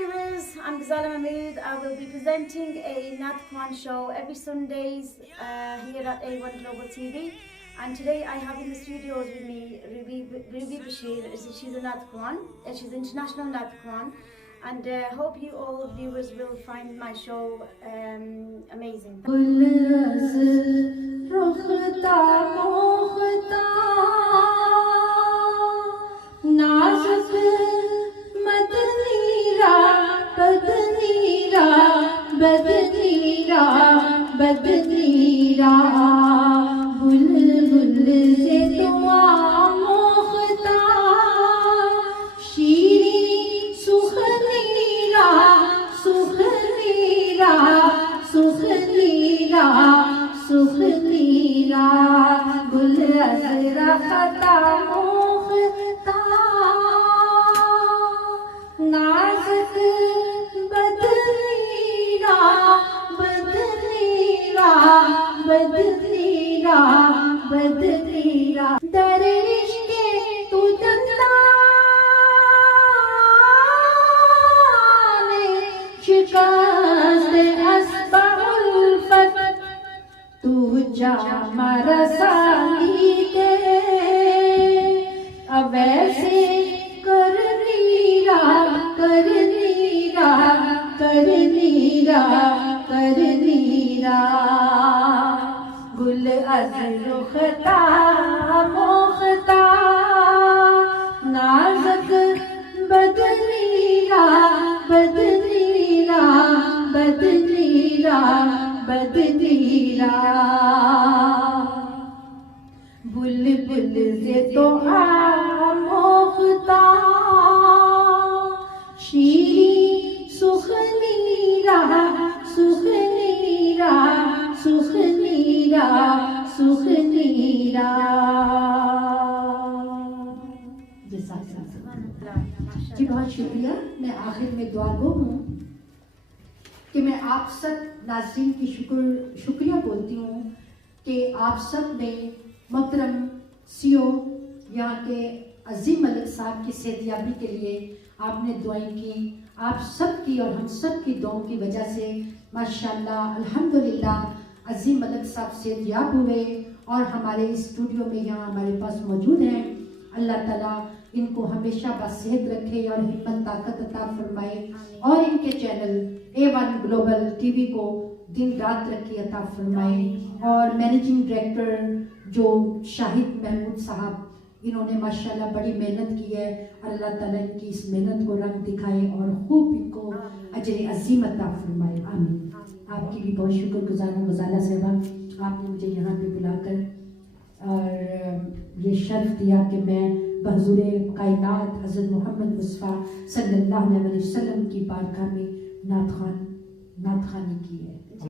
viewers, I'm Ghazala Mahmood. I will be presenting a Naat Quran show every Sundays here at A1 Global TV. And today I have in the studios with me Ruby Bashir. She's a Naat Quran. She's international Naat Quran. And hope you all viewers will find my show amazing. बदनीरा बदनीरा बुलबुल से दुआ मोहता शीरी सुखनीरा सुखनीरा सुखनीरा सुखनीरा गुल अज़रा खता मोहता नाज़क बदनीरा बदनीरा दर इश्क़े तू दंदाने शिकस्त अस्बाउल फत तू जामा रसाली दे अब ऐसे कर नीरा कर नीरा कर नीरा कर नीरा गुल अज़रुख़ता मोख़ता नाज़क बदनीरा बदनीरा बदनीरा बदनीरा बुलबुल से तो मोख़ता शीरी सुखनीरा सुखनीरा सुखनीरा सुखनीरा। जी बहुत शुक्रिया। मैं आखिर में दुआ गो हूँ कि मैं आप सब नाज़रीन की शुक्रिया बोलती हूँ कि आप सब ने मोहतरम सीओ यहाँ के अजीम मलिक साहब की सेहतयाबी के लिए आपने दुआएं की। आप सब की और हम सब की दुआओं की वजह से माशाल्लाह अल्हम्दुलिल्लाह अजीम मलिक साहब सेहतयाब हुए और हमारे स्टूडियो में यहाँ हमारे पास मौजूद हैं। अल्लाह ताला इनको हमेशा बासेहत रखे और हिम्मत ताकत अता फरमाए और इनके चैनल A1 ग्लोबल टीवी को दिन रात तरक्की अता फरमाए। और मैनेजिंग डायरेक्टर जो शाहिद महमूद साहब, इन्होंने माशाल्लाह बड़ी मेहनत की है और अल्लाह ताला इनकी इस मेहनत को रंग दिखाए और खूब इनको अजर अजीम अता फरमाए। आमीन। आपकी भी बहुत शुक्रगुजार हूँ ग़ज़ाला साहिबा, आपने मुझे यहाँ पे बुलाकर और ये शर्फ दिया कि मैं बहज़ूर कायनात हज़रत मोहम्मद मुस्तफ़ा सल्लल्लाहु अलैहि वसल्लम की बारगाह में नात ख़ानी की है।